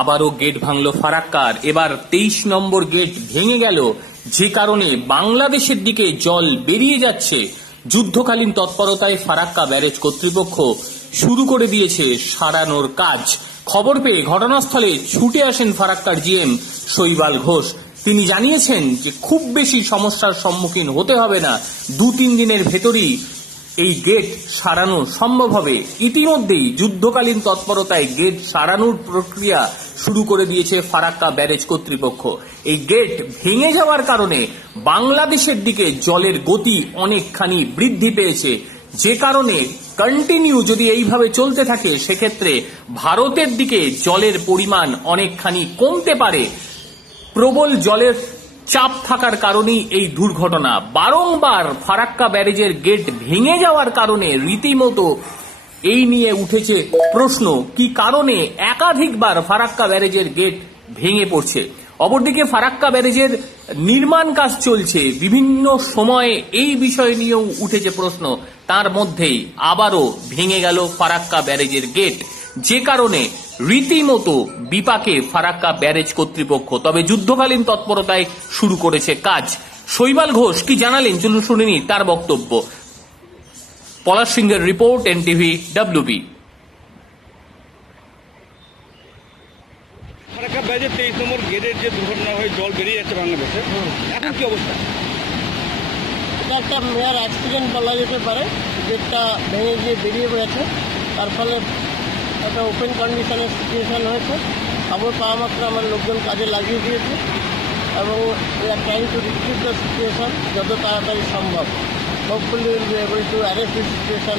আবারও গেট ভাঙল ফারাক্কার। এবার 23 নম্বর গেট ভেঙে গেল, যে কারণে বাংলাদেশের দিকে জল বেরিয়ে যাচ্ছে। যুদ্ধকালীন তৎপরতায় ফারাক্কা ব্যারেজ কর্তৃপক্ষ শুরু করে দিয়েছে সারানোর কাজ। খবর পেয়ে ঘটনাস্থলে ছুটে আসেন ফারাক্কার জিএম শৈবাল ঘোষ। তিনি জানিয়েছেন যে খুব বেশি সমস্যার সম্মুখীন হতে হবে না, 2-3 দিনের ভেতরই এই গেট সারানো সম্ভব হবে। ইতিমধ্যেই যুদ্ধকালীন তৎপরতায় গেট সারানোর প্রক্রিয়া শুরু করে দিয়েছে ফারাক্কা ব্যারেজ কর্তৃপক্ষ। এই গেট ভেঙে যাওয়ার কারণে বাংলাদেশের দিকে জলের গতি অনেকখানি বৃদ্ধি পেয়েছে, যে কারণে কন্টিনিউ যদি এইভাবে চলতে থাকে সেক্ষেত্রে ভারতের দিকে জলের পরিমাণ অনেকখানি কমতে পারে। প্রবল জলের চাপ থাকার কারণেই এই দুর্ঘটনা। বারংবার ফারাক্কা ব্যারেজের গেট ভেঙে যাওয়ার কারণে রীতিমতো এই নিয়ে উঠেছে প্রশ্ন, কি কারণে একাধিকবার ফারাক্কা ব্যারেজের গেট ভেঙে পড়ছে। অপরদিকে ফারাক্কা ব্যারেজের নির্মাণ কাজ চলছে, বিভিন্ন সময়ে এই বিষয় নিয়েও উঠেছে প্রশ্ন। তার মধ্যেই আবারও ভেঙে গেল ফারাক্কা ব্যারেজের গেট, যে কারণে রীতিমতো বিপাকে ফারাক্কা ব্যারেজ কর্তৃপক্ষ। তবে যুদ্ধকালীন তৎপরতায় শুরু করেছে কাজ। শৈবাল ঘোষ কি জানালেন, চলুন শুনে নিই তার বক্তব্য। পলাশ সিংহের রিপোর্ট, এনটিভি WB। ফারাক্কা ব্যারেজের 23 নম্বর গেটের যে দুর্ঘটনা হয়ে জল বেরিয়ে যাচ্ছে বাংলাদেশে, এখন কি অবস্থা? এটা একটা মেয়ার অ্যাক্সিডেন্ট বলা যেতে পারে। গেটটা ভেঙে গিয়ে বেরিয়ে গেছে, তার ফলে একটা ওপেন কন্ডিশনের সিচুয়েশান হয়েছে। খবর পাওয়া মাত্র আমার লোকজন কাজে লাগিয়ে দিয়েছে এবং we are trying to retrieve the situation যত তাড়াতাড়ি সম্ভব। Hopefully will be able to arrest this situation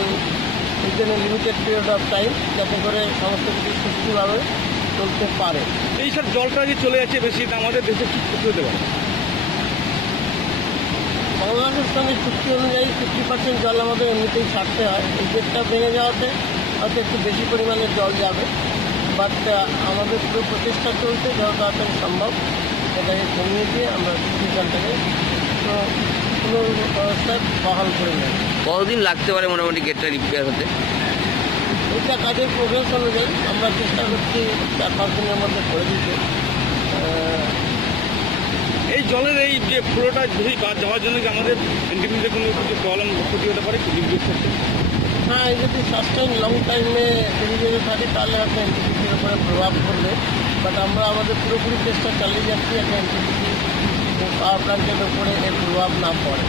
within a limited period of time, যাতে করে সমস্ত কিছু সুষ্ঠুভাবে চলতে পারে। এই সব জলটা যে চলে যাচ্ছে বেশি, আমাদের দেশে কি ক্ষতি হতে পারে? বাংলাদেশের সঙ্গে চুক্তি অনুযায়ী 50% জল আমাদের এমনিতেই ছাড়তে হয়। এই গেটটা ভেঙে যাওয়াতে হয়তো একটু বেশি পরিমাণে জল যাবে, বাট আমাদের পুরো প্রচেষ্টা চলছে যত তাড়াতাড়ি সম্ভব সেটাকে কমিয়ে দিয়ে আমরা সিচুয়েশনটাকে পুনর্ব্যবস্থায় বহাল করে নেব। কতদিন লাগতে পারে মোটামুটি গেটটা রিপেয়ার হতে? এটা কাজের প্রোগ্রেস অনুযায়ী আমরা চেষ্টা করছি 4-5 দিনের মধ্যে করে দিতে। এই জলের এই যে ফ্লোটা যদি বাদ যাওয়ার জন্য কি আমাদের এনটিভিতে কোনো কিছু প্রবলেম ক্ষতি হতে পারে বিদ্যুৎ ক্ষেত্রে? হ্যাঁ, এই যদি সাস্টেইন লং টাইমে বেরিয়ে যেতে থাকে তাহলে একটা এনটিপিসির উপরে প্রভাব পড়বে, বাট আমরা আমাদের পুরোপুরি চেষ্টা চালিয়ে যাচ্ছি একটা এনটিপিসি পাওয়ার প্ল্যান্টের উপরে এর প্রভাব না পড়ে।